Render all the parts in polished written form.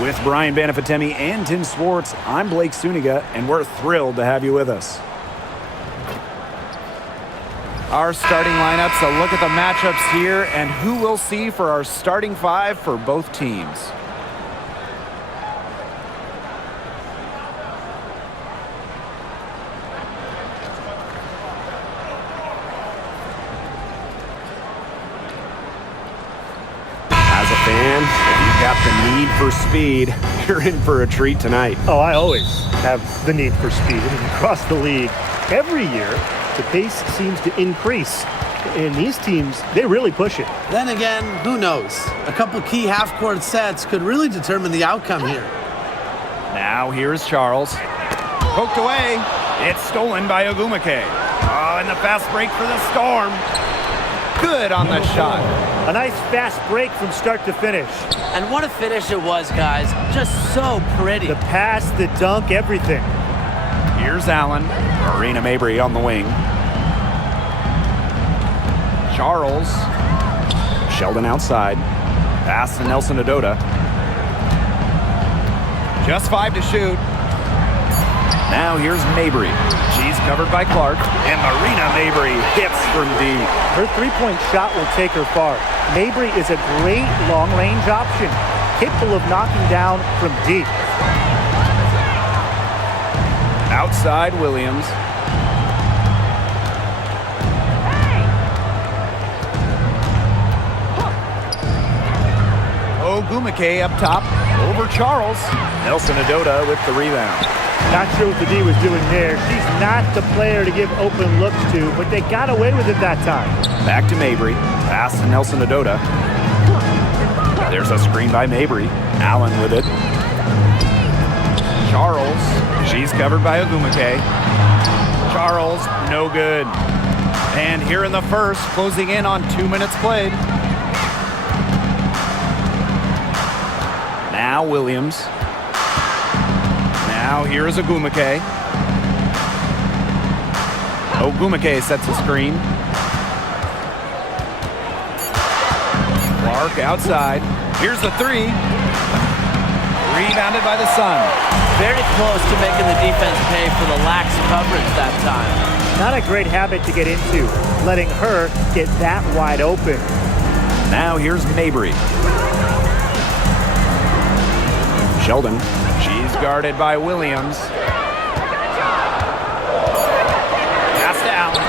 With Brian Banafitemi and Tim Swartz, I'm Blake Suniga, and we're thrilled to have you with us. Our starting lineups, a look at the matchups here, and who we'll see for our starting five for both teams. As a fan, if you've got the need for speed, you're in for a treat tonight. Oh, I always have the need for speed. Across the league, every year, the pace seems to increase. And these teams, they really push it. Then again, who knows? A couple key half-court sets could really determine the outcome here. Now here's Charles. Poked away. It's stolen by Ogumake. Oh, and the fast break for the Storm. Good on the shot. A nice fast break from start to finish. And what a finish it was, guys. Just so pretty. The pass, the dunk, everything. Here's Allen. Marina Mabry on the wing. Charles. Sheldon outside. Pass to Nelson Adota. Just 5 to shoot. Now here's Mabry. She's covered by Clark. And Marina Mabry hits from deep. Her three-point shot will take her far. Mabry is a great long-range option, capable of knocking down from deep. Outside Williams. Ogumake up top. Over Charles. Nelson Adota with the rebound. Not sure what the D was doing there. She's not the player to give open looks to, but they got away with it that time. Back to Mabry. Pass to Nelson Adota. There's a screen by Mabry. Allen with it. Charles. She's covered by Ogumake. Charles, no good. And here in the first, closing in on 2 minutes played. Now Williams. Now here is Ogumake. Ogumake sets a screen. Clark outside. Here's the three. Rebounded by the Sun. Very close to making the defense pay for the lax coverage that time. Not a great habit to get into, letting her get that wide open. Now here's Mabry. Sheldon. She's guarded by Williams. Pass to Allen.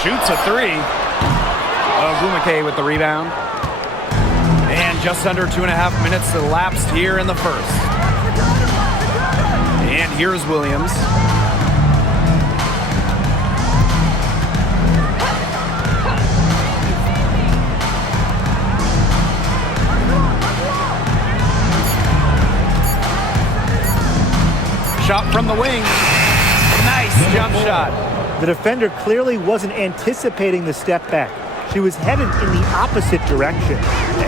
Shoots a three. Ogumake with the rebound. And just under 2.5 minutes elapsed here in the first. And here's Williams. Shot from the wing. Nice jump shot. The defender clearly wasn't anticipating the step back. She was headed in the opposite direction.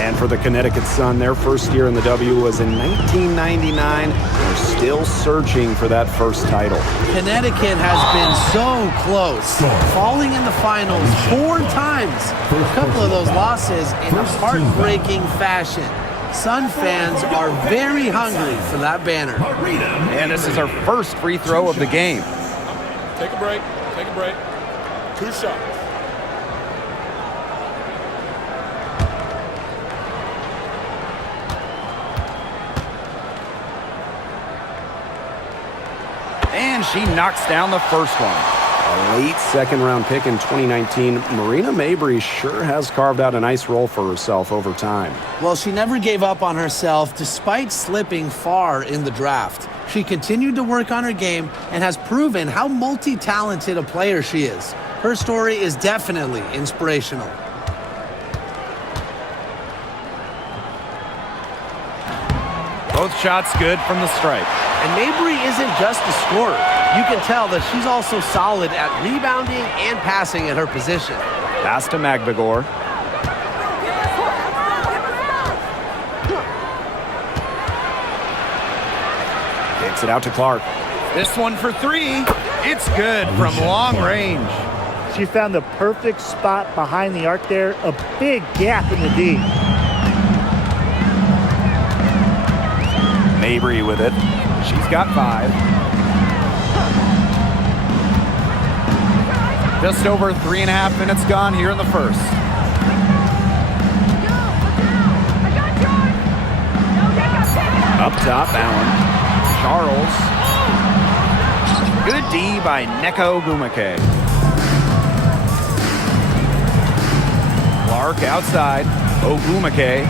And for the Connecticut Sun, their first year in the W was in 1999. They're still searching for that first title. Connecticut has been so close, falling in the finals 4 times. A couple of those losses in a heartbreaking fashion. Sun fans are very hungry for that banner. And this is our first free throw of the game. Take a break. Take a break. 2 shots. And she knocks down the first one. A late second-round pick in 2019, Marina Mabry sure has carved out a nice role for herself over time. Well, she never gave up on herself despite slipping far in the draft. She continued to work on her game and has proven how multi-talented a player she is. Her story is definitely inspirational. Both shots good from the stripe. And Mabry isn't just a scorer. You can tell that she's also solid at rebounding and passing at her position. Pass to Magbagor. Kicks it out to Clark. This one for 3. It's good from long range. She found the perfect spot behind the arc there, a big gap in the D. Mabry with it. She's got 5. Just over 3.5 minutes gone here in the first. Up top, Allen. Charles. Good D by Neko Gumake. Clark outside. Ogumake.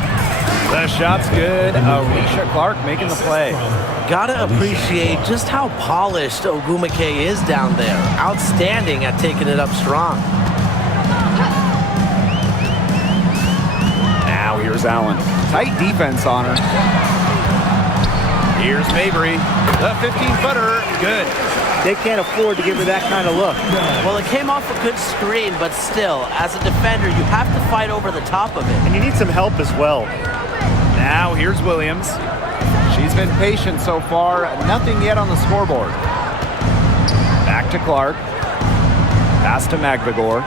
The shot's good. Alicia Clark making the play. Gotta appreciate just how polished Ogumake is down there. Outstanding at taking it up strong. Now here's Allen. Tight defense on her. Here's Mabry. The 15-footer. Good. They can't afford to give her that kind of look. Well, it came off a good screen, but still, as a defender, you have to fight over the top of it. And you need some help as well. Now here's Williams. She's been patient so far. Nothing yet on the scoreboard. Back to Clark. Pass to Magbagor.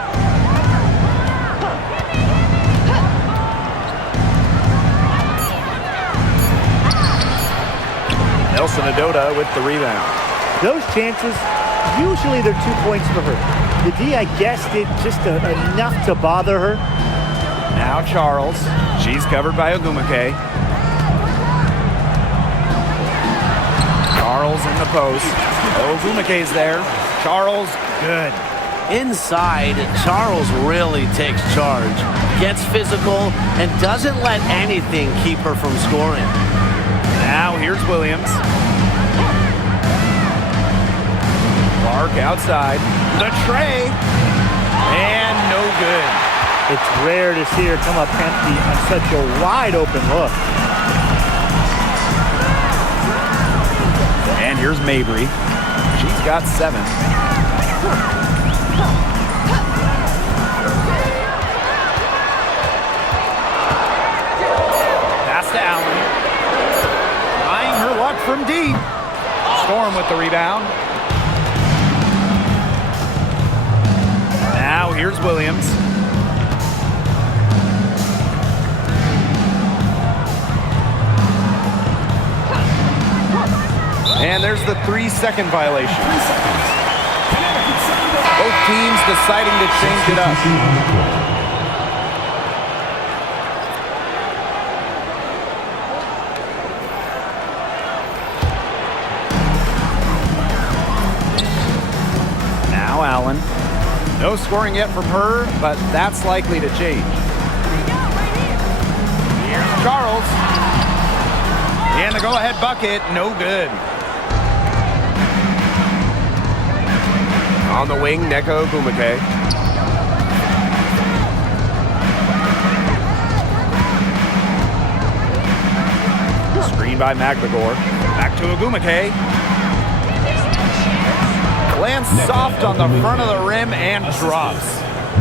Nelson Adota with the rebound. Those chances, usually they're 2 points for her. The D, I guess, did just enough to bother her. Now Charles. She's covered by Ogumake. Charles in the post. Ogumake's there. Charles, good. Inside, Charles really takes charge, gets physical, and doesn't let anything keep her from scoring. Now here's Williams. Clark outside. The tray. And no good. It's rare to see her come up empty on such a wide open look. And here's Mabry. She's got 7. Pass to Allen. Trying her luck from deep. Storm with the rebound. Now here's Williams. And there's the 3-second violation. Both teams deciding to change it up. Now Allen. No scoring yet from her, but that's likely to change. Here's Charles. And the go-ahead bucket, no good. On the wing, Neko Gumake. Screen by Magbagor. Back to Ogumake. Lands soft on the front of the rim and drops.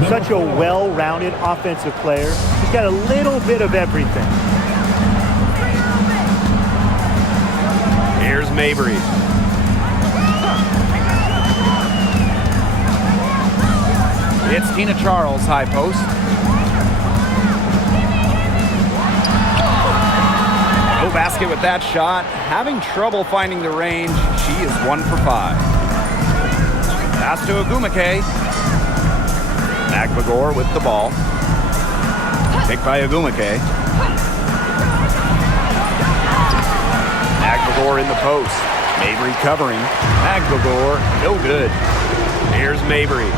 Such a well-rounded offensive player. He's got a little bit of everything. Here's Mabry. It's Tina Charles, high post. No basket with that shot. Having trouble finding the range. She is 1 for 5. Pass to Ogumake. Magbagor with the ball. Picked by Ogumake. Magbagor in the post. Mabry covering. Magbagor, no good. Here's Mabry.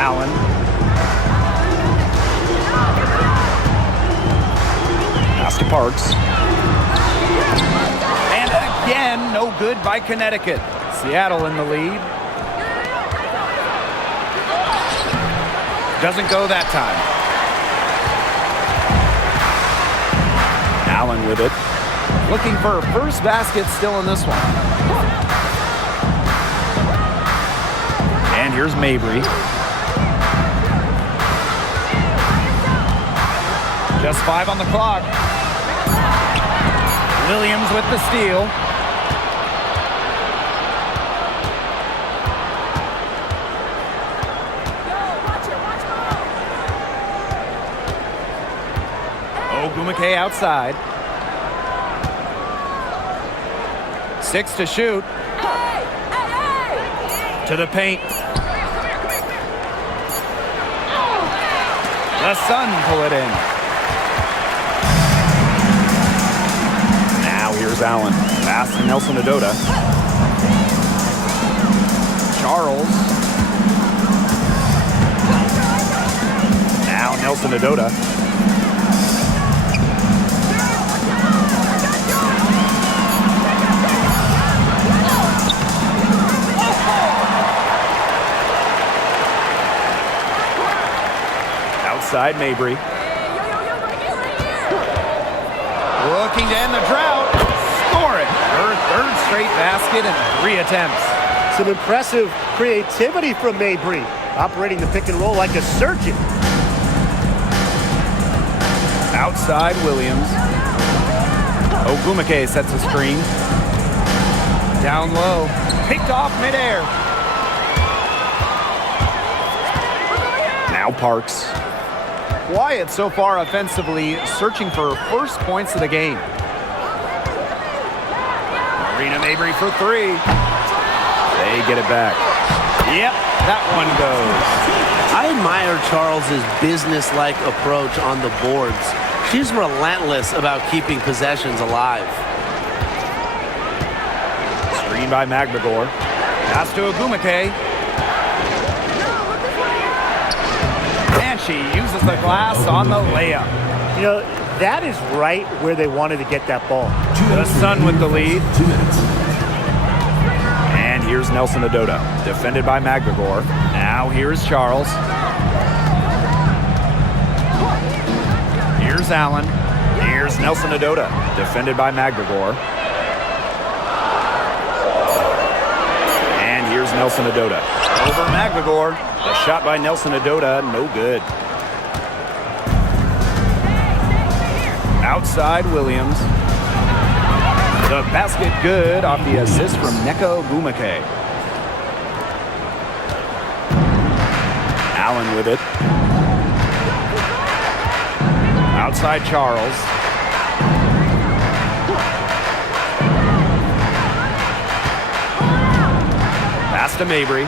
Allen. Pass to Parks. And again, no good by Connecticut. Seattle in the lead. Doesn't go that time. Allen with it. Looking for her first basket still in this one. And here's Mabry. Just 5 on the clock. Williams with the steal. Ogumake outside. 6 to shoot. To the paint. The Sun pull it in. Now here's Allen. Pass to Nelson Adota. Charles. Now Nelson Adota. Outside Mabry. Looking to end the drought. Score it. Her third straight basket in 3 attempts. Some impressive creativity from Mabry, operating the pick and roll like a surgeon. Outside Williams. Ogumake sets a screen. Down low. Picked off midair. Now Parks. Quiet so far offensively, searching for first points of the game. Marina Mabry for 3. They get it back. Yep, that one goes. I admire Charles's business-like approach on the boards. She's relentless about keeping possessions alive. Screen by Magdagor. Pass to Ogumake. And she uses the glass on the layup. You know, that is right where they wanted to get that ball. The Sun with the lead. And here's Nelson Adota. Defended by Magdagor. Now here's Charles. Here's Allen. Here's Nelson Adota. Defended by Magdagor. And here's Nelson Adota. Over Magdagor. The shot by Nelson Adota, no good. Outside Williams. The basket good off the assist from Nneka Ogumake. Allen with it. Outside Charles. Pass to Mabry.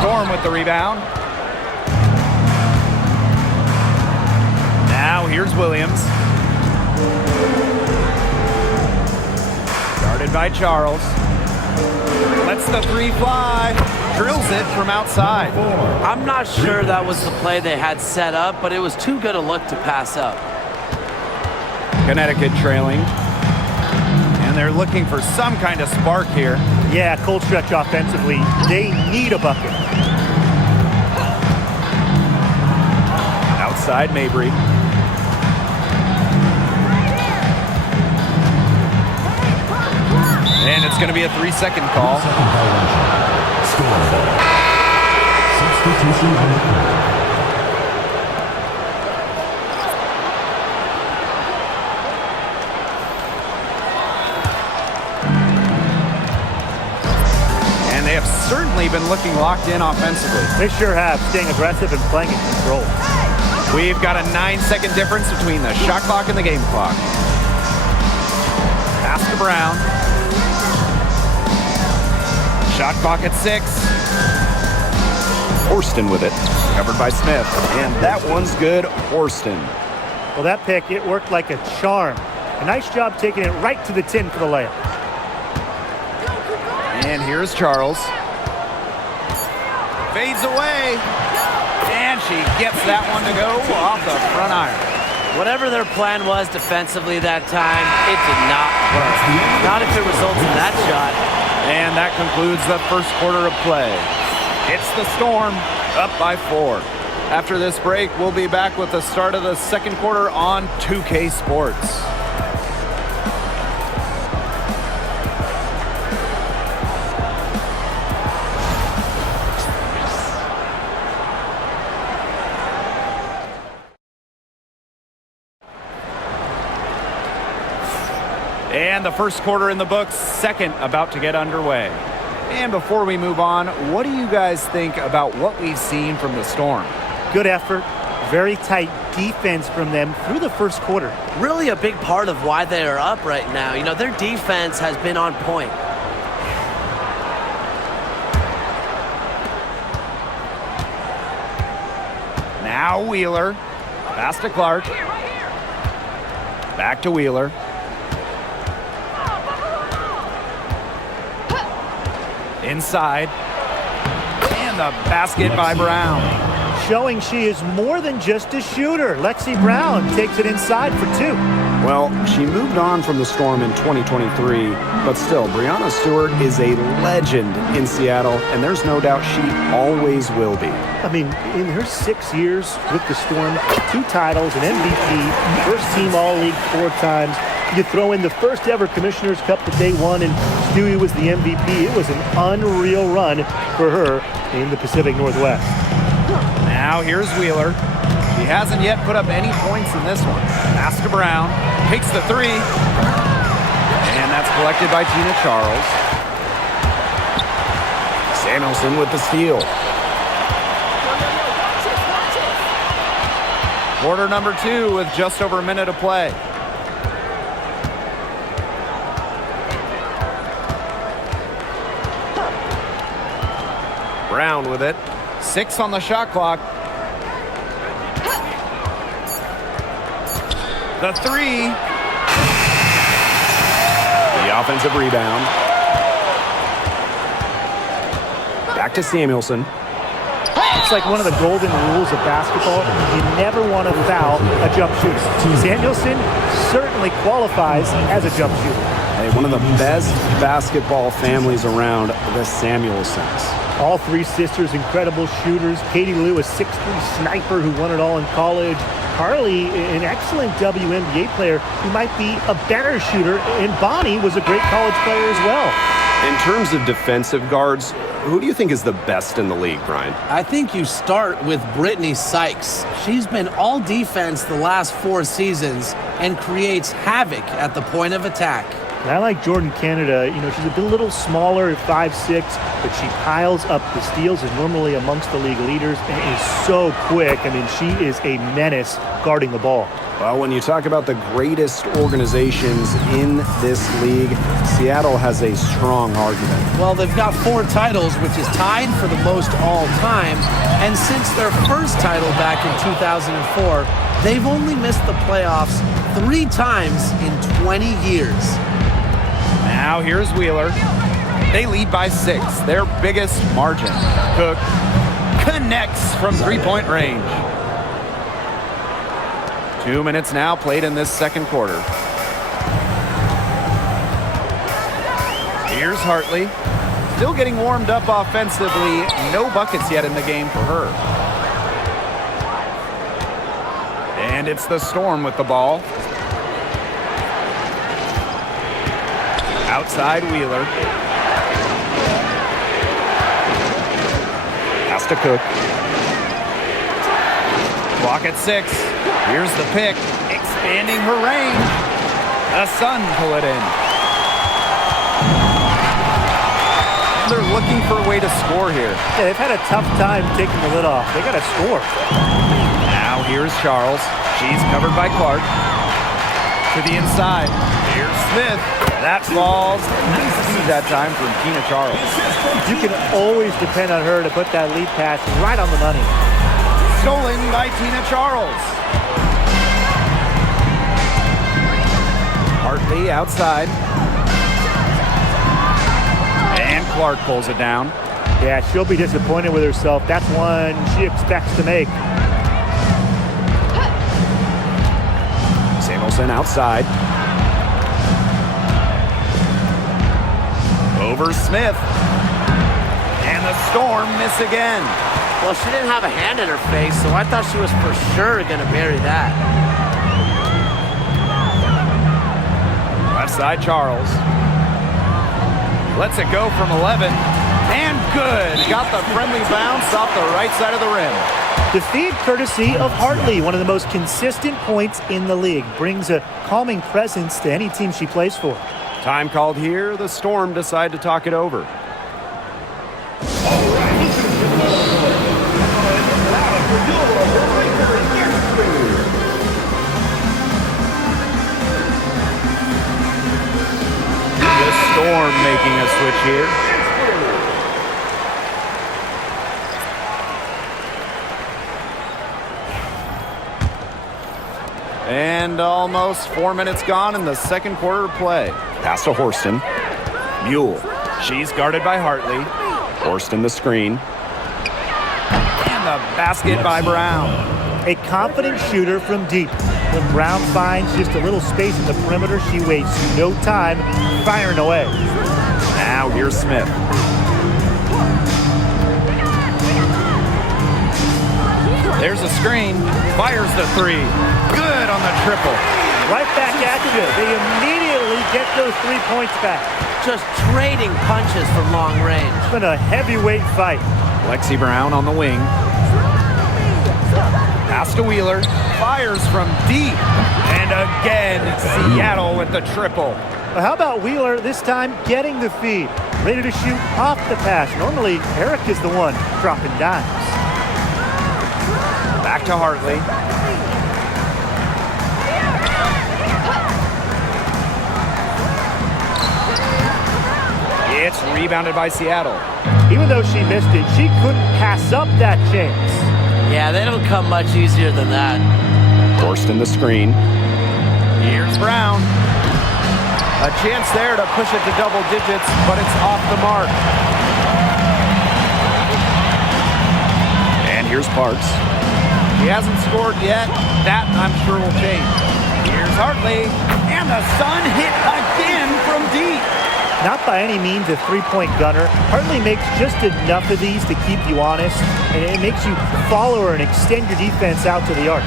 Storm with the rebound. Now here's Williams. Guarded by Charles. Lets the 3 fly. Drills it from outside. I'm not sure that was the play they had set up, but it was too good a look to pass up. Connecticut trailing. And they're looking for some kind of spark here. Yeah, cold stretch offensively. They need a bucket. Outside Mabry. And it's going to be a 3-second call. Substitution on the court. And they have certainly been looking locked in offensively. They sure have, staying aggressive and playing in control. We've got a 9-second difference between the shot clock and the game clock. Pass to Brown. Shot clock at 6. Horston with it. Covered by Smith. And that one's good. Horston. Well, that pick, it worked like a charm. A nice job taking it right to the tin for the layup. And here's Charles. Fades away. And she gets that one to go off the front iron. Whatever their plan was defensively that time, it did not work. Not if it results in that shot. And that concludes the first quarter of play. It's the Storm, up by 4. After this break, we'll be back with the start of the second quarter on 2K Sports. And the first quarter in the books, second about to get underway. And before we move on, what do you guys think about what we've seen from the Storm? Good effort, very tight, defense from them through the first quarter. Really a big part of why they are up right now. You know, their defense has been on point. Now Wheeler. Pass to Clark. Back to Wheeler. Inside. And the basket by Brown. Showing she is more than just a shooter. Lexi Brown takes it inside for 2. Well, she moved on from the Storm in 2023, but still, Breanna Stewart is a legend in Seattle, and there's no doubt she always will be. I mean, in her 6 years with the Storm, 2 titles, an MVP, first team All-League 4 times. You throw in the first ever Commissioner's Cup that they won, and Stewie was the MVP. It was an unreal run for her in the Pacific Northwest. Now here's Wheeler. She hasn't yet put up any points in this one. Pass to Brown. Takes the 3. And that's collected by Tina Charles. Samuelson with the steal. Quarter number 2 with just over a minute to play. Brown with it. 6 on the shot clock. The 3. The offensive rebound. Back to Samuelson. It's like one of the golden rules of basketball. You never want to foul a jump shooter. Samuelson certainly qualifies as a jump shooter. Hey, one of the best basketball families around, the Samuelsons. All 3 sisters, incredible shooters. Katie Lou, a 6'3" sniper who won it all in college. Carly, an excellent WNBA player who might be a better shooter. And Bonnie was a great college player as well. In terms of defensive guards, who do you think is the best in the league, Brian? I think you start with Brittany Sykes. She's been all defense the last 4 seasons and creates havoc at the point of attack. And I like Jordan Canada. You know, she's a little smaller at 5'6", but she piles up the steals, is normally amongst the league leaders, and is so quick. I mean, she is a menace guarding the ball. Well, when you talk about the greatest organizations in this league, Seattle has a strong argument. Well, they've got 4 titles, which is tied for the most all time. And since their first title back in 2004, they've only missed the playoffs 3 times in 20 years. Now here's Wheeler. They lead by 6, their biggest margin. Cook connects from 3-point range. 2 minutes now played in this second quarter. Here's Hartley. Still getting warmed up offensively. No buckets yet in the game for her. And it's the Storm with the ball. Outside Wheeler. Has to Cook. Clock at 6. Here's the pick. Expanding her range. The Sun pull it in. They're looking for a way to score here. Yeah, they've had a tough time taking the lid off. They got to score. Now here's Charles. She's covered by Clark. To the inside. Here's Smith. That falls. Nice speed that time from Tina Charles. You can always depend on her to put that lead pass right on the money. Stolen by Tina Charles. Hartley outside. And Clark pulls it down. Yeah, she'll be disappointed with herself. That's one she expects to make. Samuelson outside. Over Smith. And the Storm miss again. Well, she didn't have a hand in her face, so I thought she was for sure going to bury that. Left side, Charles. Lets it go from 11. And good. Got the friendly bounce off the right side of the rim. The feed courtesy of Hartley, one of the most consistent points in the league. Brings a calming presence to any team she plays for. Time called here. The Storm decide to talk it over. Storm making a switch here. And almost 4 minutes gone in the second quarter of play. Pass to Horston. Mule. She's guarded by Hartley. Horston the screen. And the basket by Brown. A confident shooter from deep. When Brown finds just a little space in the perimeter, she wastes no time firing away. Now here's Smith. There's a screen. Fires the three. Good on the triple. Right back at you. They immediately get those 3 points back. Just trading punches from long range. It's been a heavyweight fight. Lexi Brown on the wing. Pass to Wheeler. Fires from deep. And again, Seattle with the triple. But how about Wheeler this time getting the feed? Ready to shoot off the pass. Normally, Eric is the one dropping dimes. Back to Hartley. It's rebounded by Seattle. Even though she missed it, she couldn't pass up that chance. Yeah, they don't come much easier than that. Horston the screen. Here's Brown. A chance there to push it to double digits, but it's off the mark. And here's Parks. He hasn't scored yet. That, I'm sure, will change. Here's Hartley. And the Sun hit again from deep. Not by any means a three-point gunner. Hartley makes just enough of these to keep you honest, and it makes you follow her and extend your defense out to the arc.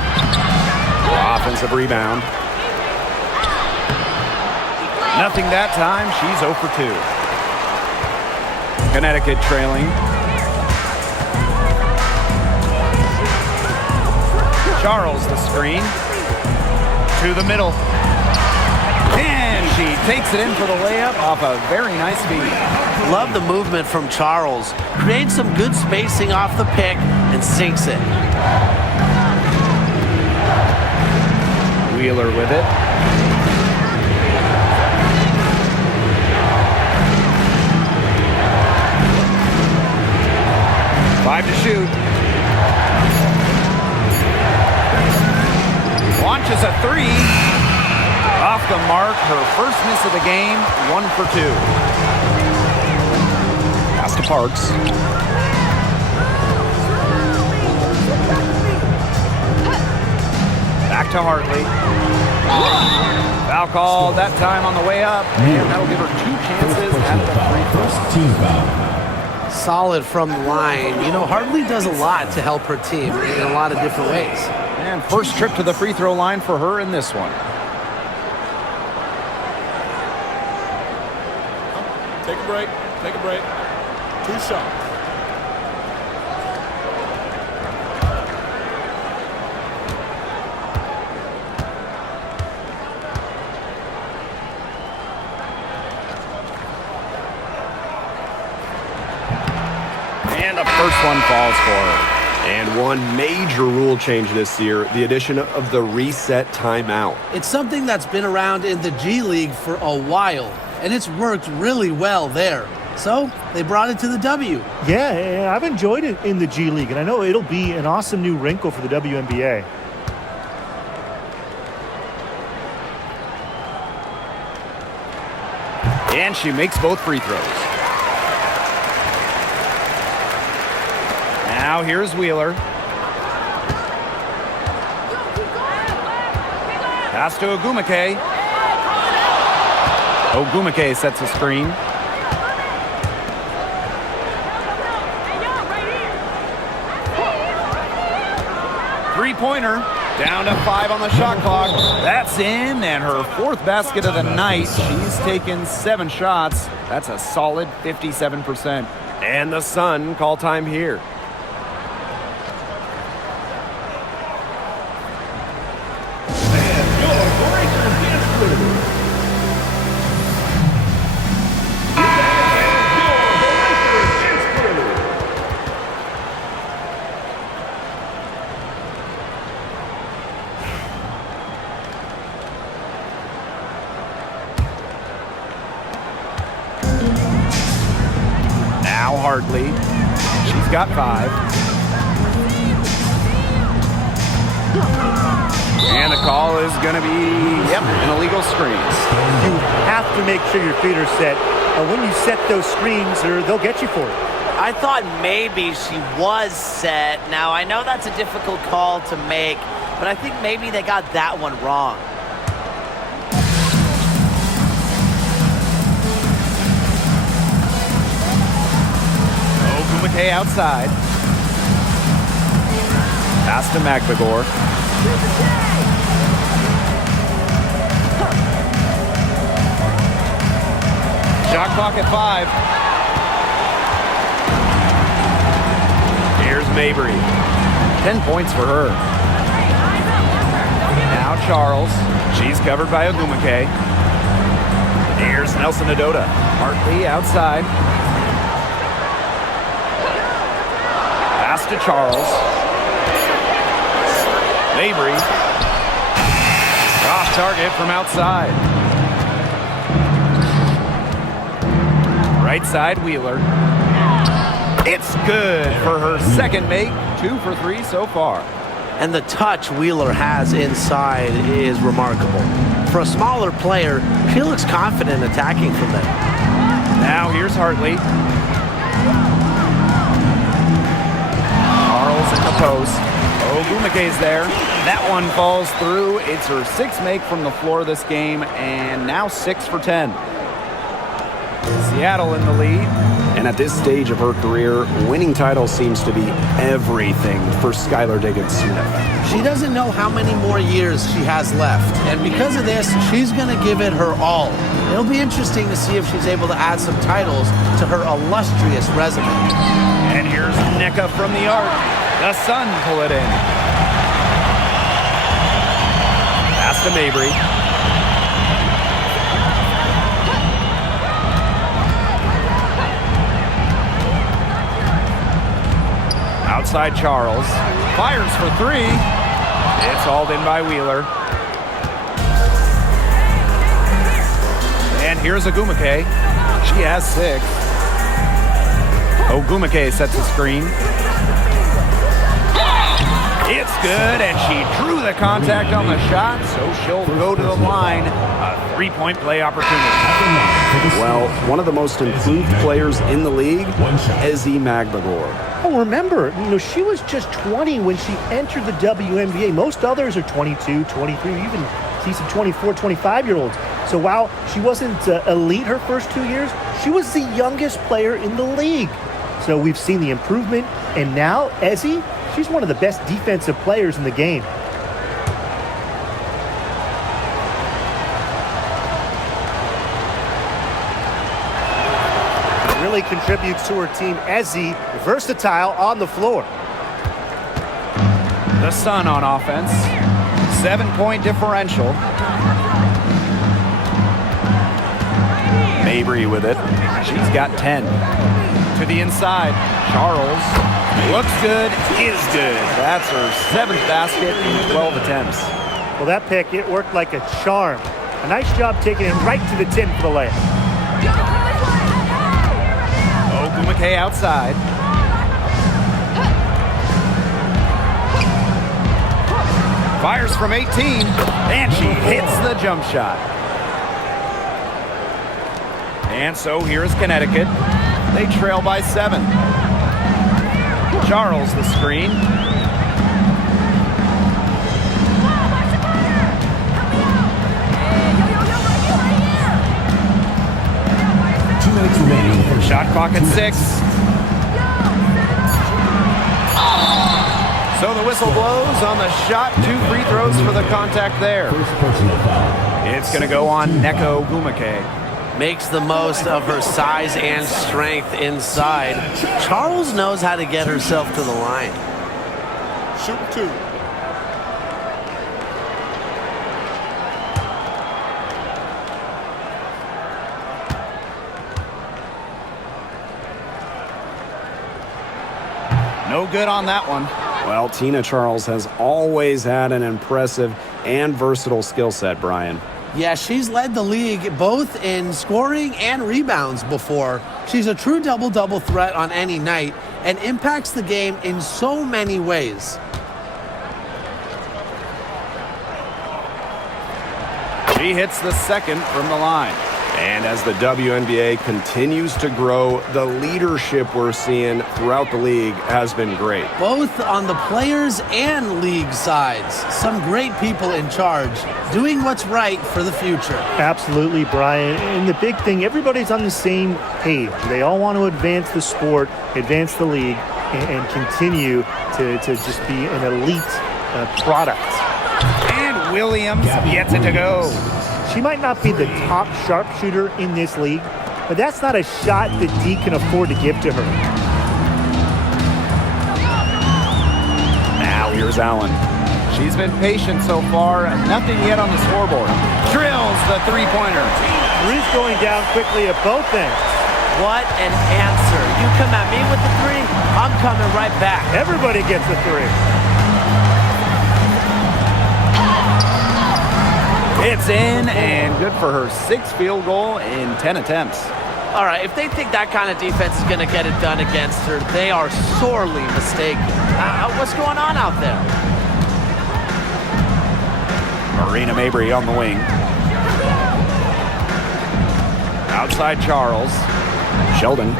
Offensive rebound. Nothing that time. She's 0 for 2. Connecticut trailing. Charles the screen. To the middle. And she takes it in for the layup off a very nice feed. Love the movement from Charles. Creates some good spacing off the pick and sinks it. Wheeler with it. Five to shoot. Launches a three. Off the mark, her first miss of the game, 1 for 2. Pass to Parks. Back to Hartley. Foul call that time on the way up, and that'll give her 2 chances at the free throw. Solid from the line. You know, Hartley does a lot to help her team in a lot of different ways. And first trip to the free throw line for her in this one. Take a break. Take a break. 2 shots. And the first one falls for her. And one major rule change this year, the addition of the reset timeout. It's something that's been around in the G League for a while, and it's worked really well there. So they brought it to the W. Yeah, I've enjoyed it in the G League, and I know it'll be an awesome new wrinkle for the WNBA. And she makes both free throws. Now here's Wheeler. Pass to Ogumake. Ogumake sets a screen. Three-pointer. Down to 5 on the shot clock. That's in, and her 4th basket of the night. She's taken 7 shots. That's a solid 57%. And the Sun call time here. Now Hartley. She's got 5. And the call is going to be, an illegal screen. You have to make sure your feet are set. When you set those screens, they'll get you for it. I thought maybe she was set. Now, I know that's a difficult call to make, but I think maybe they got that one wrong. Ogumake outside. Pass to McBagor. Shot clock at 5. Here's Mabry. 10 points for her. Now Charles. She's covered by Ogumake. Here's Nelson Adota. Hartley outside. Pass to Charles. Mabry. Off target from outside. Right side, Wheeler. It's good for her second make. 2 for 3 so far. And the touch Wheeler has inside is remarkable. For a smaller player, she looks confident attacking from there. Now here's Hartley. Charles in the post. Ogumake's there. That one falls through. It's her 6th make from the floor this game, and now 6 for 10. Seattle in the lead. And at this stage of her career, winning titles seems to be everything for Skylar Diggins-Smith. She doesn't know how many more years she has left, and because of this, she's going to give it her all. It'll be interesting to see if she's able to add some titles to her illustrious resume. And here's Nneka from the arc. The Sun pull it in. Pass to Mabry. Outside Charles. Fires for 3. It's hauled in by Wheeler. And here's Ogumake. She has 6. Ogumake sets the screen. It's good, and she drew the contact on the shot, so she'll go to the line. A 3-point play opportunity. Well, one of the most improved players in the league, Ezi Magbagor. Oh, remember, she was just 20 when she entered the WNBA. Most others are 22, 23, even see some 24, 25-year-olds. So while she wasn't elite her first 2 years, she was the youngest player in the league. So we've seen the improvement, and now Ezi, she's one of the best defensive players in the game. Really contributes to her team. Ezi, versatile on the floor. The Sun on offense. 7-point differential. Mabry with it. She's got 10. To the inside. Charles. Looks good, is good. That's her 7th basket in 12 attempts. Well, that pick, it worked like a charm. A nice job taking it right to the tin for the layup. Ogumake outside. Fires from 18, and she hits the jump shot. And so here's Connecticut. They trail by 7. Charles the screen. Shot clock at 6. So the whistle blows on the shot. 2 free throws for the contact there. It's going to go on Nneka Ogumake. Makes the most of her size and strength inside. Charles knows how to get herself to the line. Shoot 2. No good on that one. Well, Tina Charles has always had an impressive and versatile skill set, Brian. Yeah, she's led the league both in scoring and rebounds before. She's a true double-double threat on any night and impacts the game in so many ways. She hits the second from the line. And as the WNBA continues to grow, the leadership we're seeing throughout the league has been great. Both on the players and league sides. Some great people in charge, doing what's right for the future. Absolutely, Brian. And the big thing, everybody's on the same page. They all want to advance the sport, advance the league, and continue to just be an elite product. And Williams gets it to go. She might not be the top sharpshooter in this league, but that's not a shot that D can afford to give to her. Now here's Allen. She's been patient so far, nothing yet on the scoreboard. Drills the three-pointer. Three's going down quickly at both ends. What an answer. You come at me with the three, I'm coming right back. Everybody gets a three. It's in, and good for her 6th field goal in 10 attempts. All right, if they think that kind of defense is going to get it done against her, they are sorely mistaken. What's going on out there? Marina Mabry on the wing. Outside Charles. Sheldon.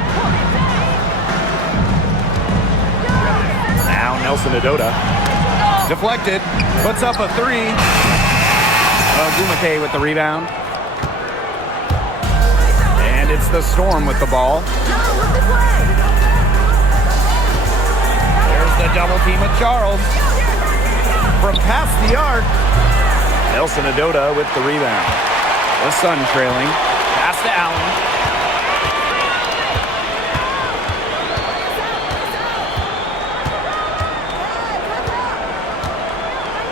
Now Nelson Adota. Deflected. Puts up a three. Gumake with the rebound. And it's the Storm with the ball. There's the double team with Charles. From past the arc. Nelson Adota with the rebound. The Sun trailing. Pass to Allen.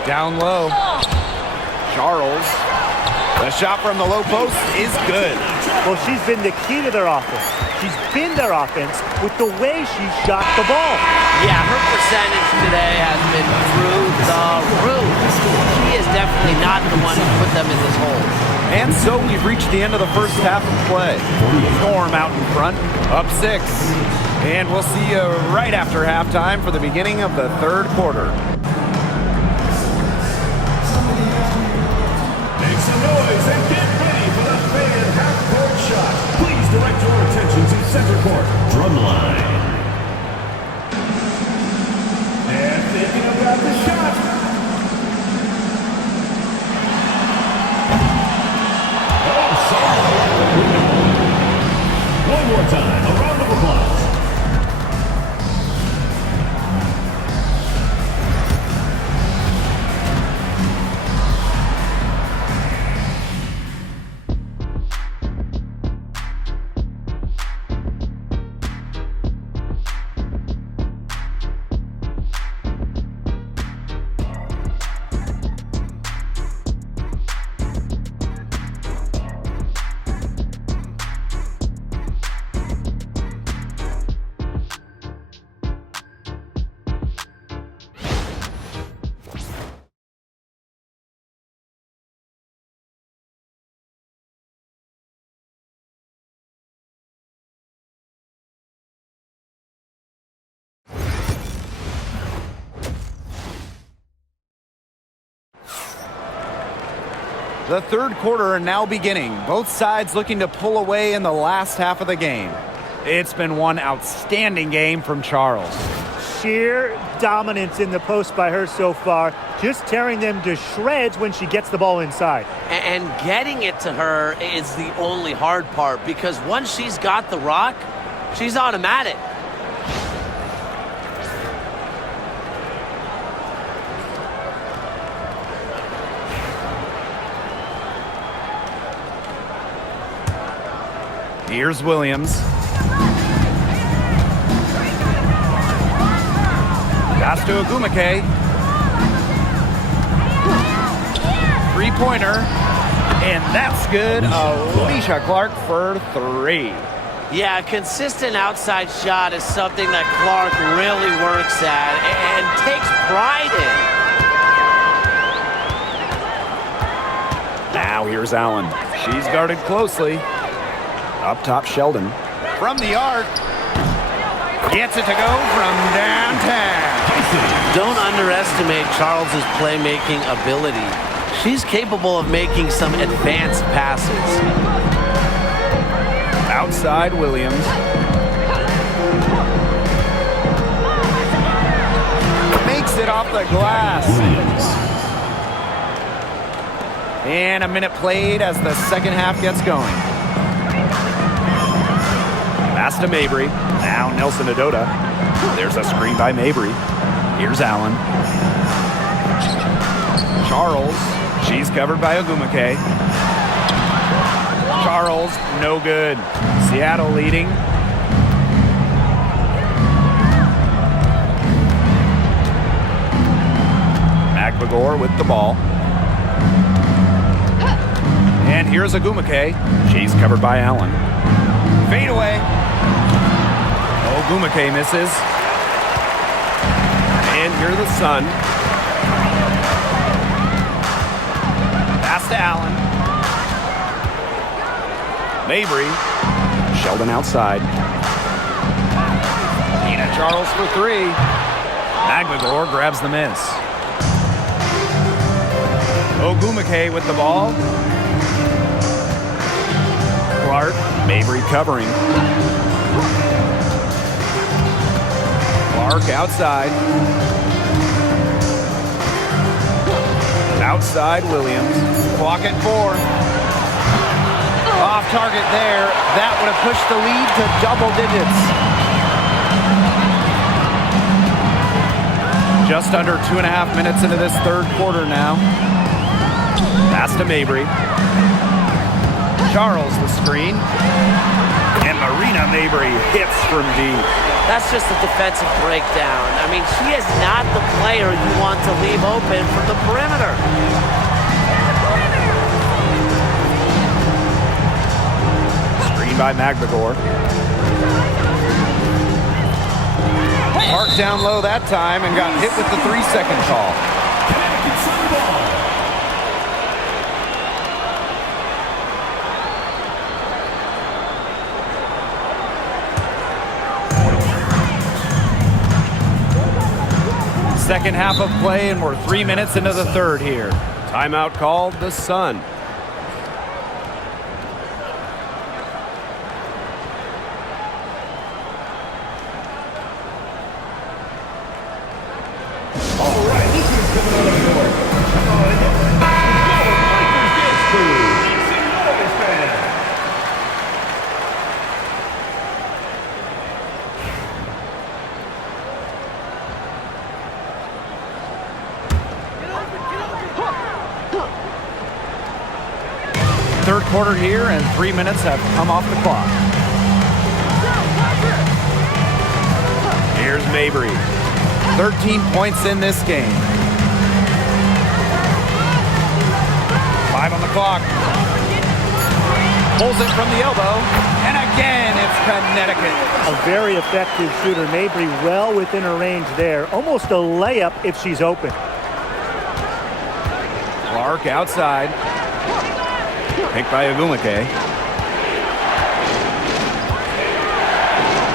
Down low. Charles. The shot from the low post is good. Well, she's been the key to their offense. She's been their offense with the way she shot the ball. Yeah, her percentage today has been through the roof. She is definitely not the one who put them in this hole. And so we've reached the end of the first half of play. Storm out in front, up 6. And we'll see you right after halftime for the beginning of the third quarter. Make some noise and get ready for the fan half-court shot. Please direct your attention to center court. Drumline. And thinking about the shot. Oh, sorry. One more time. A round of applause. The third quarter now beginning. Both sides looking to pull away in the last half of the game. It's been one outstanding game from Charles. Sheer dominance in the post by her so far, just tearing them to shreds when she gets the ball inside. And getting it to her is the only hard part, because once she's got the rock, she's automatic. Here's Williams. Pass to Agumake. Three-pointer. And that's good. Alicia Clark for 3. Yeah, a consistent outside shot is something that Clark really works at and takes pride in. Now here's Allen. She's guarded closely. Up top, Sheldon. from the arc. Gets it to go from downtown. Don't underestimate Charles's playmaking ability. She's capable of making some advanced passes. Outside Williams. Makes it off the glass. And a minute played as the second half gets going. Pass to Mabry. Now Nelson Adota. There's a screen by Mabry. Here's Allen. Charles. She's covered by Ogumake. Charles, no good. Seattle leading. McBagor with the ball. And here's Ogumake. She's covered by Allen. Fade away. Ogumake misses. And here the Sun. Pass to Allen. Mabry. Sheldon outside. Tina Charles for three. McBagor grabs the miss. Ogumake with the ball. Clark. Mabry covering. Clark outside. Outside Williams. Clock at 4. Off target there. That would have pushed the lead to double digits. Just under 2.5 minutes into this third quarter now. Pass to Mabry. Charles the screen. And Marina Mabry hits from deep. That's just a defensive breakdown. I mean, she is not the player you want to leave open from the perimeter. Screen by McBagor. Park down low that time and got hit with the 3-second call. Second half of play, and we're 3 minutes into the third here. Timeout called, the Sun. Third quarter here, and 3 minutes have come off the clock. Here's Mabry. 13 points in this game. 5 on the clock. Pulls it from the elbow, and again, it's Connecticut. A very effective shooter. Mabry well within her range there. Almost a layup if she's open. Clark outside. Picked by Ogumake.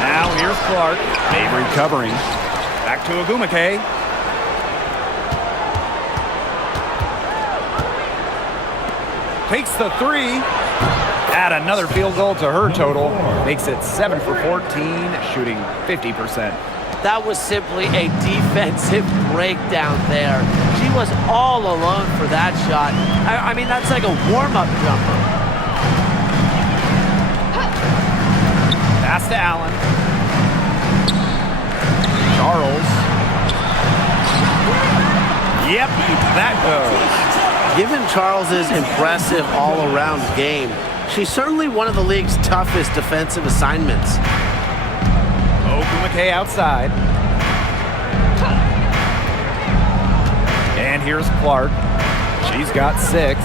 Now here's Clark. Mabry covering. Back to Ogumake. Takes the 3. Add another field goal to her total. Makes it 7 for 14, shooting 50%. That was simply a defensive breakdown there. She was all alone for that shot. I mean, that's like a warm-up jumper. Pass to Allen. Charles. Yep, that goes. Given Charles's impressive all-around game, she's certainly one of the league's toughest defensive assignments. Ogumake outside. And here's Clark. She's got 6.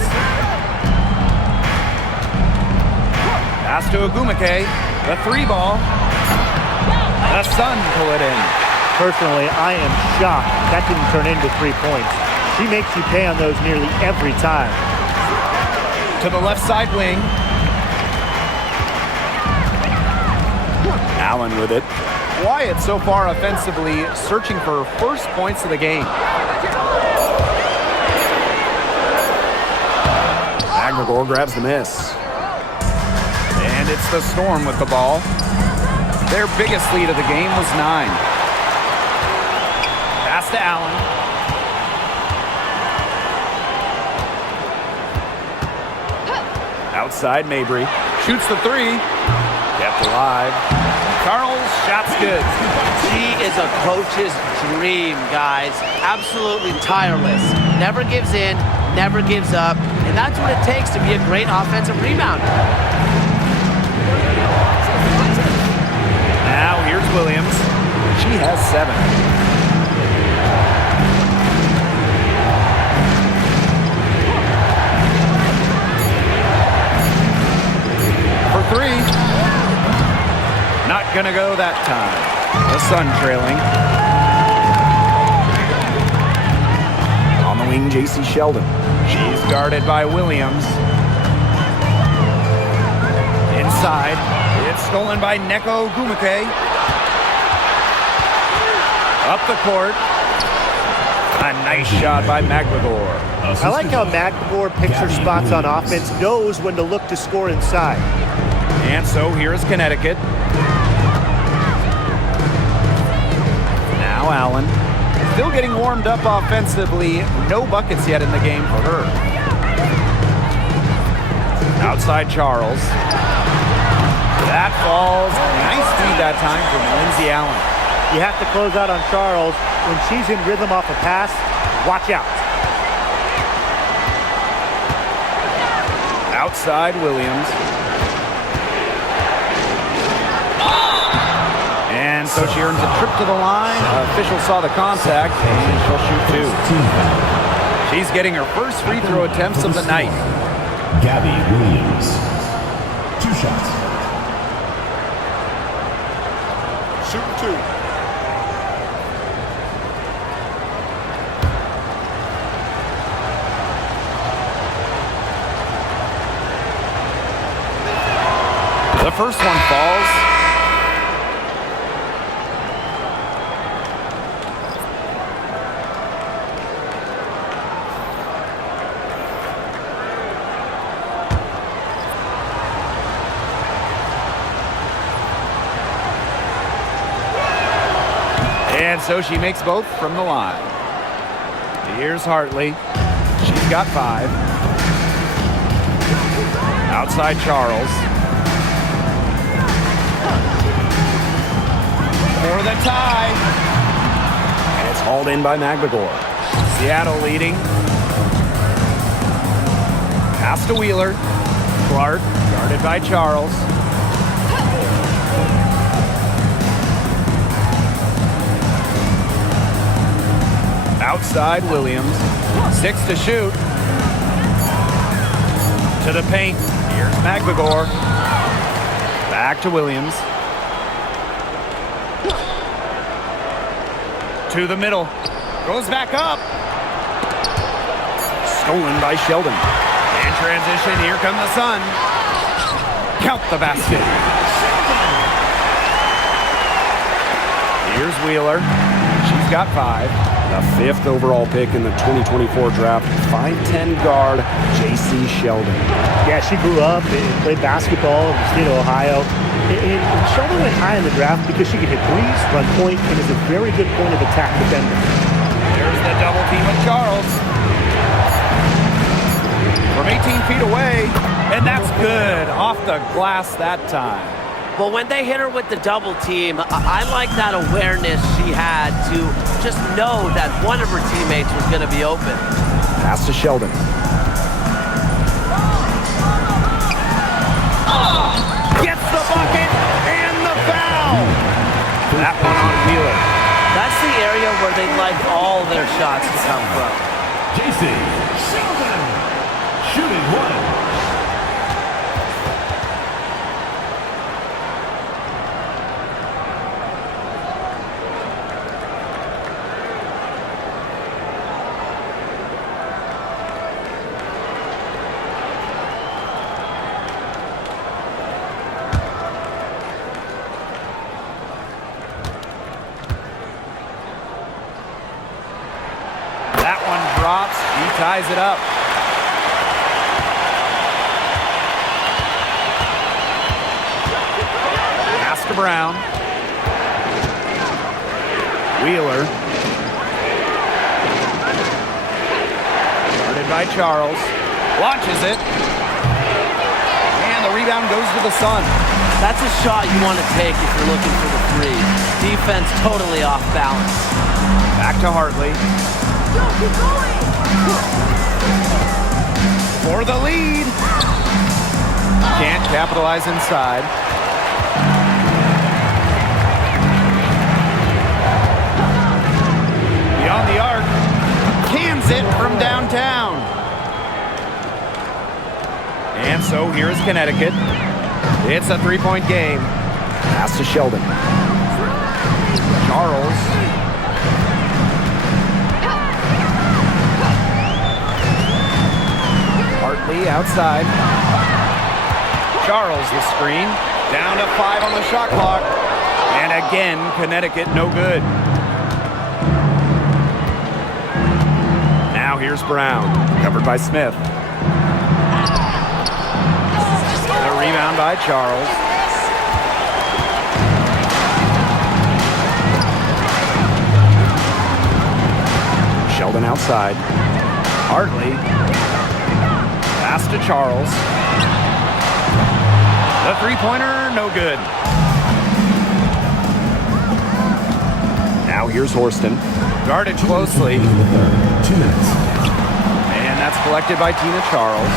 Pass to Ogumake. The 3 ball. The Sun pull it in. Personally, I am shocked that didn't turn into 3 points. She makes you pay on those nearly every time. To the left side wing. Allen with it. Quiet so far offensively, searching for first points of the game. McGregor grabs the miss. And it's the Storm with the ball. Their biggest lead of the game was 9. Pass to Allen. Outside Mabry. Shoots the 3. Kept alive. Charles, shot's good. She is a coach's dream, guys. Absolutely tireless. Never gives in, never gives up. And that's what it takes to be a great offensive rebounder. Now here's Williams. She has 7. For 3. Not gonna go that time. The Sun trailing. On the wing, J.C. Sheldon. She's guarded by Williams. Inside. It's stolen by Neko Gumake. Up the court. A nice shot by McGregor. I like how McGregor picks her spots on offense, knows when to look to score inside. And so here's Connecticut. Now Allen. Still getting warmed up offensively. No buckets yet in the game for her. Outside Charles. That falls. Nice feed that time from Lindsey Allen. You have to close out on Charles. When she's in rhythm off a pass, watch out. Outside Williams. And so she earns a trip to the line. Official saw the contact, and she'll shoot 2. She's getting her first free throw attempts of the night. Gabby Williams. 2 shots. Shooting 2. The first one falls. And so she makes both from the line. Here's Hartley. She's got 5. Outside Charles. For the tie. And it's hauled in by McGregor. Seattle leading. Pass to Wheeler. Clark guarded by Charles. Outside Williams. 6 to shoot. To the paint. Here's McGregor. Back to Williams. To the middle. Goes back up. Stolen by Sheldon. In transition, here come the Sun. Count the basket. Here's Wheeler. She's got 5. The 5th overall pick in the 2024 draft, 5'10" guard, J.C. Sheldon. Yeah, she grew up and played basketball in the state of Ohio. And Sheldon went high in the draft because she can hit threes, run point, and is a very good point of attack defender. There's the double team with Charles. From 18 feet away, and that's good. Off the glass that time. But when they hit her with the double team, I like that awareness she had to just know that one of her teammates was going to be open. Pass to Sheldon. Gets the bucket and the foul. That one on Wheeler. That's the area where they like all their shots to come from. J.C. Sheldon. Shooting 1. ties it up. Pass to Brown. Wheeler. Guarded by Charles. Launches it. And the rebound goes to the Sun. That's a shot you want to take if you're looking for the three. Defense totally off balance. Back to Hartley. Keep going. For the lead. Can't capitalize inside. Beyond the arc. Cans it from downtown. And so here's Connecticut. It's a three-point game. Pass to Sheldon. Charles. Hartley outside. Charles the screen. Down to 5 on the shot clock. And again, Connecticut no good. Now here's Brown. Covered by Smith. The rebound by Charles. Sheldon outside. Hartley. Pass to Charles. The three-pointer, no good. Now here's Horston. Guarded closely. 2 minutes. And that's collected by Tina Charles.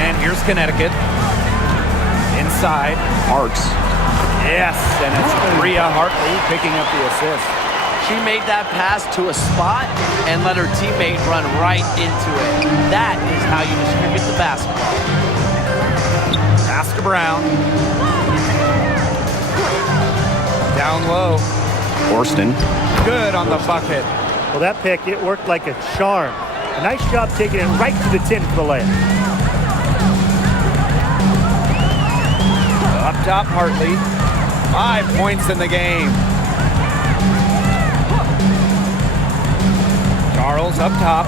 And here's Connecticut. Inside. Arcs. Yes, and it's Rhea Hartley picking up the assist. She made that pass to a spot and let her teammate run right into it. That is how you distribute the basketball. Pass to Brown. Down low. Horston. Good on the bucket. Well, that pick, it worked like a charm. A nice job taking it right to the 10 for the layup. Up top, Hartley. 5 points in the game. Charles up top.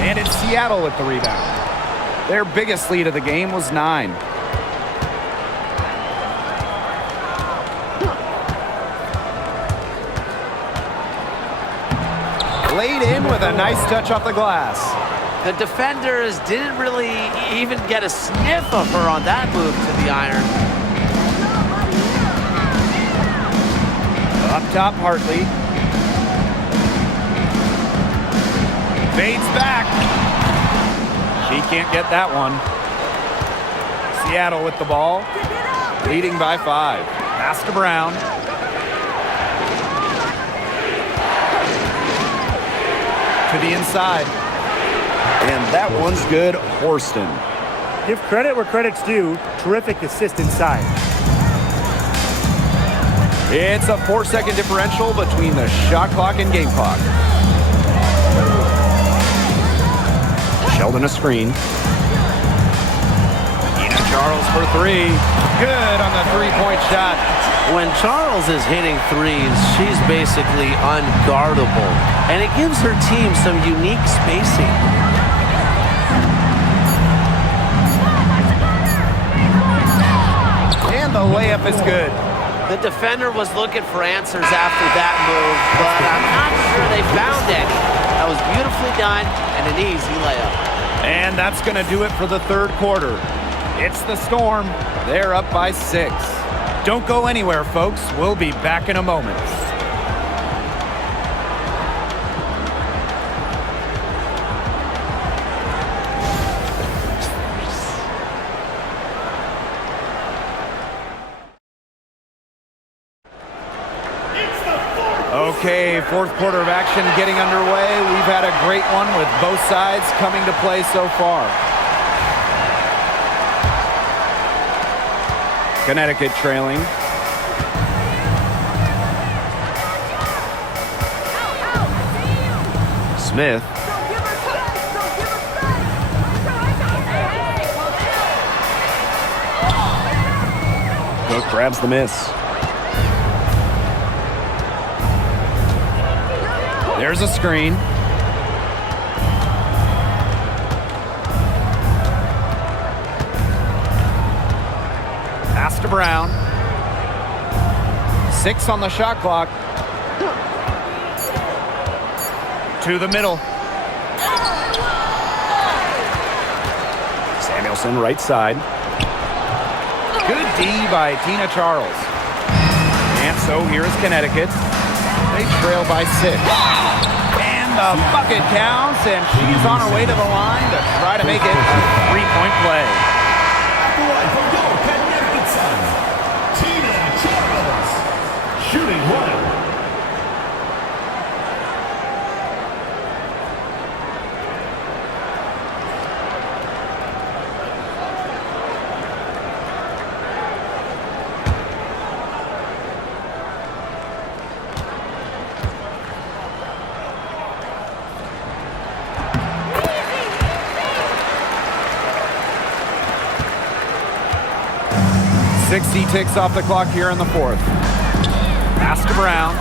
And it's Seattle with the rebound. Their biggest lead of the game was 9. Laid in with a nice touch off the glass. The defenders didn't really even get a sniff of her on that move to the iron. Up top, Hartley. Fades back. She can't get that one. Seattle with the ball. Leading by 5. Pass to Brown. To the inside. And that one's good. Horston. Give credit where credit's due. Terrific assist inside. It's a 4-second differential between the shot clock and game clock. Sheldon a screen. Tina Charles for 3. Good on the three-point shot. When Charles is hitting threes, she's basically unguardable, and it gives her team some unique spacing. And the layup is good. The defender was looking for answers after that move, but I'm not sure they found any. That was beautifully done and an easy layup. And that's going to do it for the third quarter. It's the Storm. They're up by 6. Don't go anywhere, folks. We'll be back in a moment. Okay, fourth quarter of action getting underway. We've had a great one with both sides coming to play so far. Connecticut trailing. Smith. Cook grabs the miss. There's a screen. Pass to Brown. 6 on the shot clock. To the middle. Samuelson right side. Good D by Tina Charles. And so here's Connecticut. They trail by 6. And the bucket counts, and she's on her way to the line to try to make it a 3-point play. The line from your Connecticut Sun, Tina Charles. Shooting one. .60 ticks off the clock here in the 4th. Pass to Brown.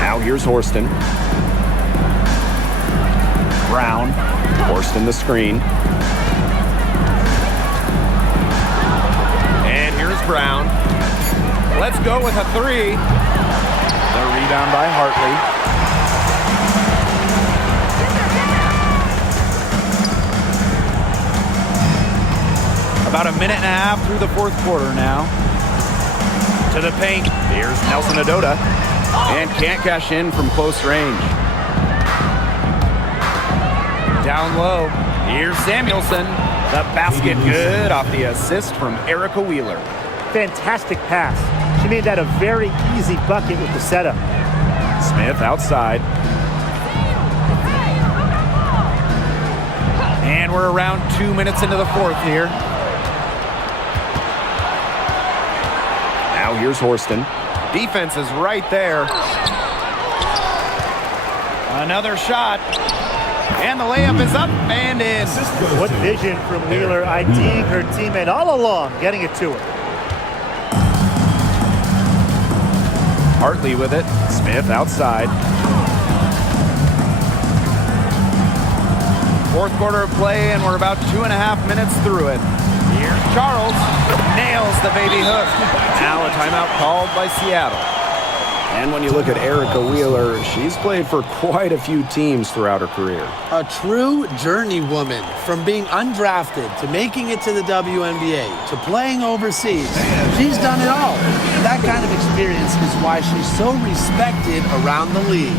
Now here's Horston. Brown. Horston the screen. And here's Brown. Let's go with a 3. The rebound by Hartley. About a minute and a half through the 4th quarter now. To the paint. Here's Nelson Adota. And can't cash in from close range. Down low. Here's Samuelson. The basket good off the assist from Erica Wheeler. Fantastic pass. She made that a very easy bucket with the setup. Smith outside. And we're around 2 minutes into the 4th here. Now here's Horston. Defense is right there. Another shot. And the layup is up and in. What vision from Wheeler, IDing her teammate all along, getting it to her. Hartley with it. Smith outside. 4th quarter of play, and we're about 2.5 minutes through it. Here's Charles. Nails the baby hook. Now a timeout called by Seattle. And when you look at Erica Wheeler, she's played for quite a few teams throughout her career. A true journeywoman, from being undrafted to making it to the WNBA to playing overseas. She's done it all. And that kind of experience is why she's so respected around the league.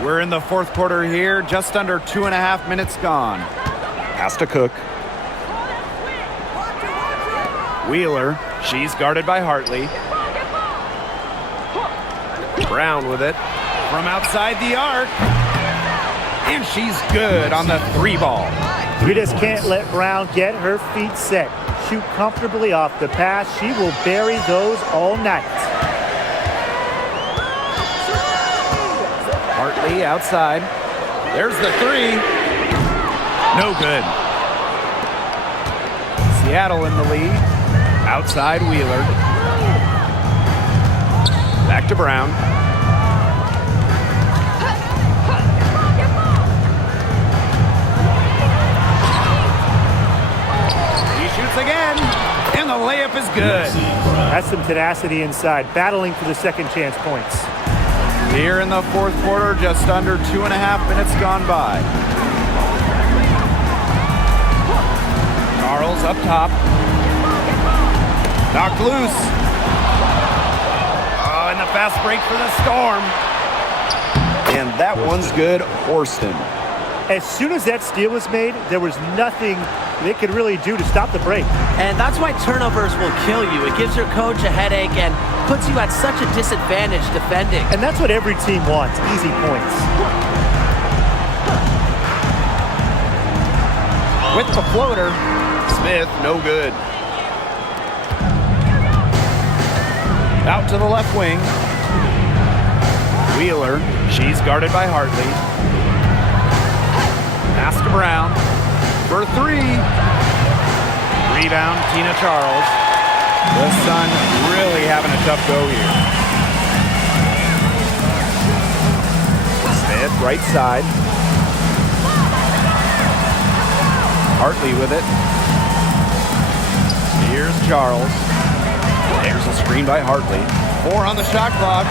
We're in the 4th quarter here, just under 2.5 minutes gone. Pass to Cook. Wheeler, she's guarded by Hartley. Brown with it from outside the arc. And she's good on the 3 ball. You just can't let Brown get her feet set. Shoot comfortably off the pass. She will bury those all night. Hartley outside. There's the 3. No good. Seattle in the lead. Outside Wheeler. Back to Brown. He shoots again. And the layup is good. That's some tenacity inside, battling for the second chance points. Here in the 4th quarter, just under 2.5 minutes gone by. Charles up top. Knocked loose. Oh, and the fast break for the Storm. And that one's good. Horston. As soon as that steal was made, there was nothing they could really do to stop the break. And that's why turnovers will kill you. It gives your coach a headache and puts you at such a disadvantage defending. And that's what every team wants, easy points. With the floater, Smith, no good. Out to the left wing. Wheeler, she's guarded by Hartley. Pass to Brown for three. Rebound, Tina Charles. The Sun really having a tough go here. Smith, right side. Hartley with it. Here's Charles. There's a screen by Hartley. 4 on the shot clock.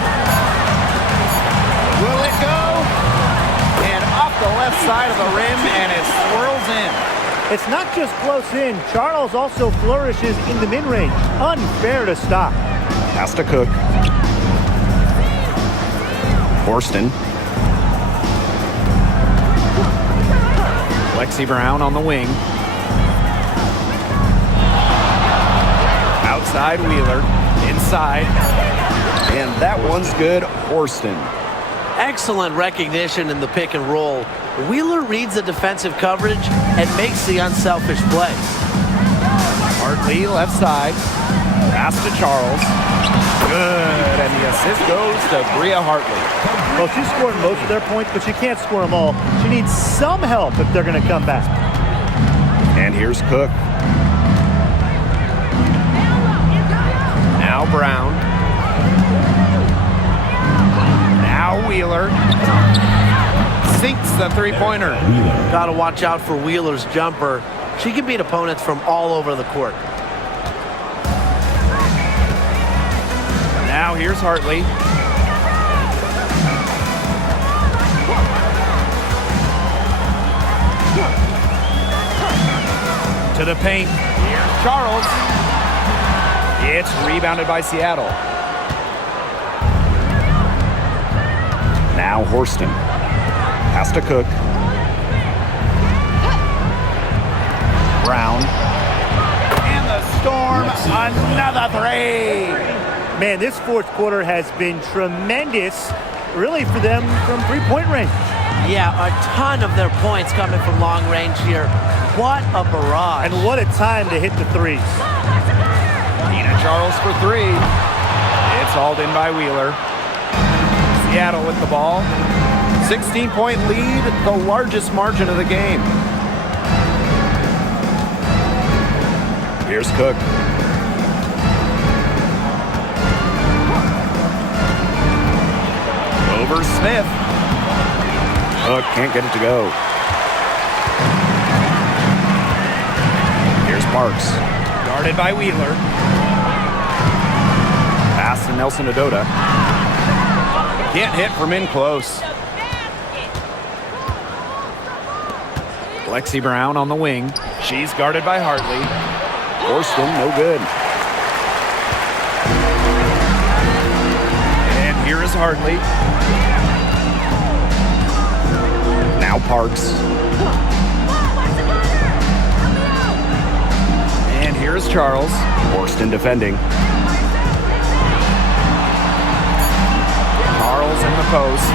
Will it go? And off the left side of the rim, and it swirls in. It's not just close in. Charles also flourishes in the mid-range. Unfair to stop. Pass to Cook. Horston. Lexi Brown on the wing. Outside Wheeler. Inside. And that one's good. Horston. Excellent recognition in the pick and roll. Wheeler reads the defensive coverage and makes the unselfish play. Hartley, left side. Pass to Charles. Good. And the assist goes to Bria Hartley. Well, she scored most of their points, but she can't score them all. She needs some help if they're going to come back. And here's Cook. Now Brown. Now Wheeler. Sinks the three-pointer. Got to watch out for Wheeler's jumper. She can beat opponents from all over the court. Now here's Hartley. To the paint. Here's Charles. It's rebounded by Seattle. Now Horston. Pass to Cook. Brown. And the Storm, another three. Man, this fourth quarter has been tremendous, really, for them from three-point range. Yeah, a ton of their points coming from long range here. What a barrage. And what a time to hit the threes. Tina Charles for three. It's hauled in by Wheeler. Seattle with the ball. 16-point lead, the largest margin of the game. Here's Cook. Over Smith. Cook can't get it to go. Here's Parks. Guarded by Wheeler. Pass to Nelson Adota. Can't hit from in close. Lexi Brown on the wing. She's guarded by Hartley. Horston, no good. And here is Hartley. Now Parks. And here is Charles. Horston defending. Charles in the post.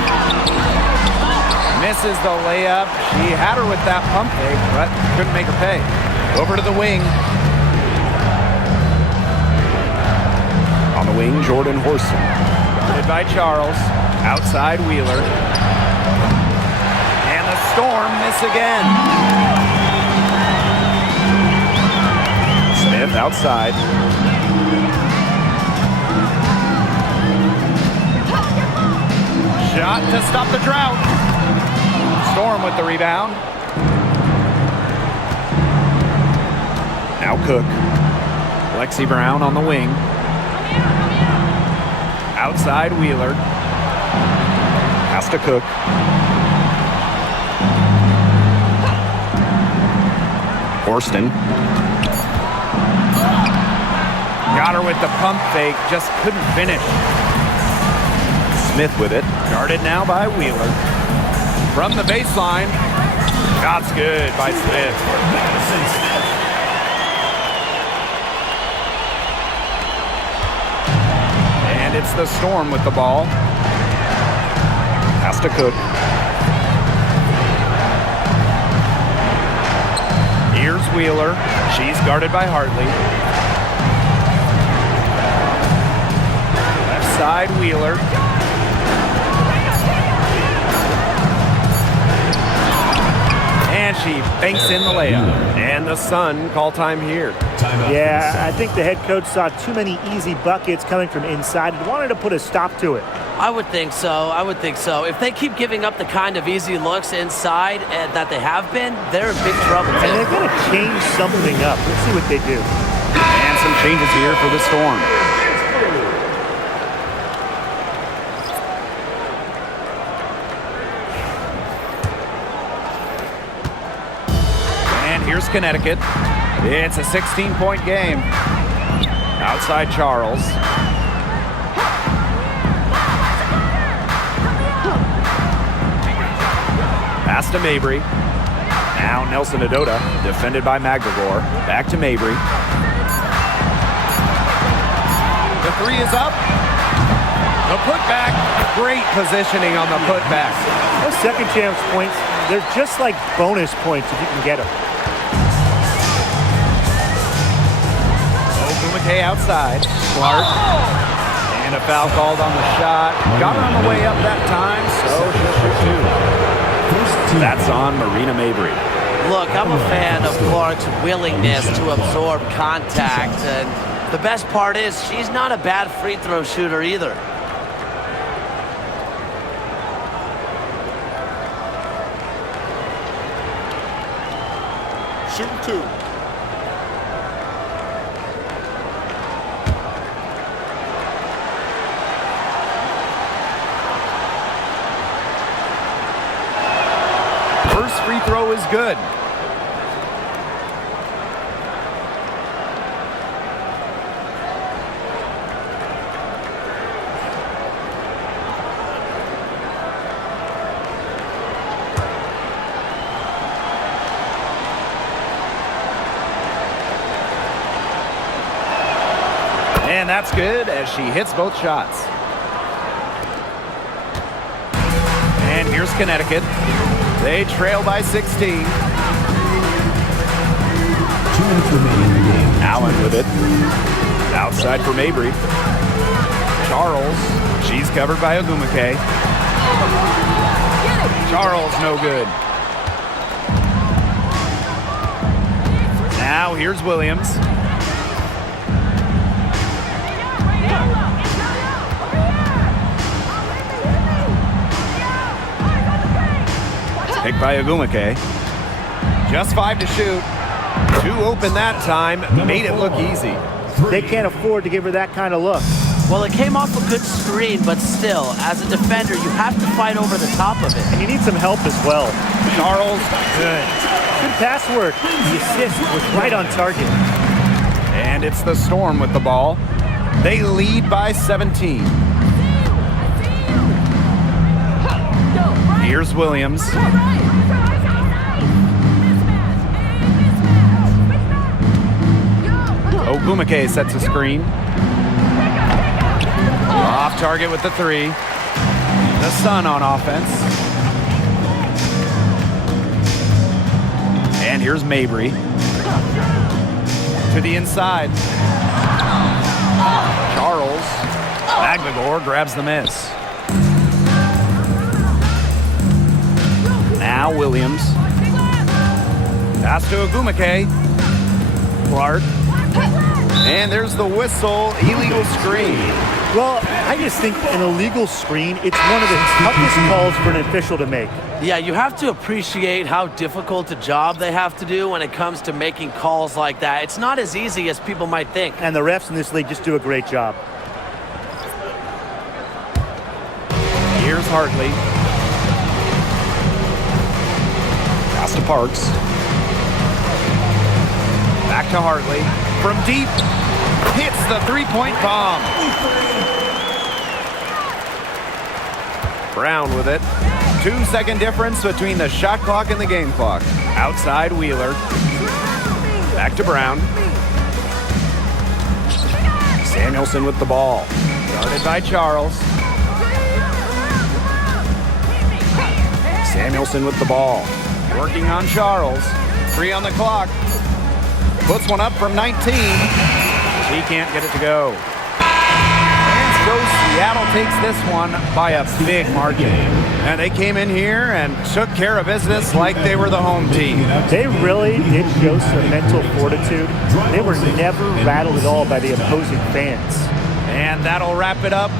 Misses the layup. She had her with that pump fake, but couldn't make her pay. Over to the wing. On the wing, Jordan Horston. Guarded by Charles. Outside Wheeler. And the Storm miss again. Smith outside. Shot to stop the drought. Storm with the rebound. Now Cook. Lexi Brown on the wing. Outside Wheeler. Pass to Cook. Horston. Got her with the pump fake, just couldn't finish. Smith with it. Guarded now by Wheeler. From the baseline. Shot's good by Smith. And it's the Storm with the ball. Pass to Cook. Here's Wheeler. She's guarded by Hartley. Left side Wheeler. And she banks in the layup. And the Sun call time here. Yeah, I think the head coach saw too many easy buckets coming from inside and wanted to put a stop to it. I would think so. If they keep giving up the kind of easy looks inside that they have been, they're in big trouble. And they're going to change something up. Let's see what they do. And some changes here for the Storm. And here's Connecticut. It's a 16-point game. Outside Charles. Pass to Mabry. Now Nelson Adota, defended by McGregor. Back to Mabry. The three is up. The putback. Great positioning on the putback. Those second chance points, they're just like bonus points if you can get them. Ogumake outside. Clark. And a foul called on the shot. Got her on the way up that time, so she'll shoot two. That's on Marina Mabry. Look, I'm a fan of Clark's willingness to absorb contact, and the best part is she's not a bad free throw shooter either. Shooting two. First free throw is good. And that's good as she hits both shots. And here's Connecticut. They trail by 16. 2 minutes remaining in the game. Allen with it. Outside for Mabry. Charles. She's covered by Ogumake. Charles no good. Now here's Williams. Picked by Ogumake. Just 5 to shoot. 2 open that time. Made it look easy. They can't afford to give her that kind of look. Well, it came off a good screen, but still, as a defender, you have to fight over the top of it. And you need some help as well. Charles, good. Good pass work. The assist was right on target. And it's the Storm with the ball. They lead by 17. Here's Williams. Ogumake sets a screen. Off target with the 3. The Sun on offense. And here's Mabry. To the inside. Charles. McGregor grabs the miss. Now Williams. Pass to Ogumake. Clark. And there's the whistle. Illegal screen. Well, I just think an illegal screen, it's one of the toughest calls for an official to make. Yeah, you have to appreciate how difficult a job they have to do when it comes to making calls like that. It's not as easy as people might think. And the refs in this league just do a great job. Here's Hartley. Pass to Parks. Back to Hartley. From deep. Hits the three-point bomb. Brown with it. 2-second difference between the shot clock and the game clock. Outside Wheeler. Back to Brown. Samuelson with the ball. Guarded by Charles. Samuelson with the ball. Working on Charles. 3 on the clock. Puts one up from 19. He can't get it to go. And goes Seattle takes this one by a big margin. And they came in here and took care of business like they were the home team. They really did show some mental fortitude. They were never rattled at all by the opposing fans. And that'll wrap it up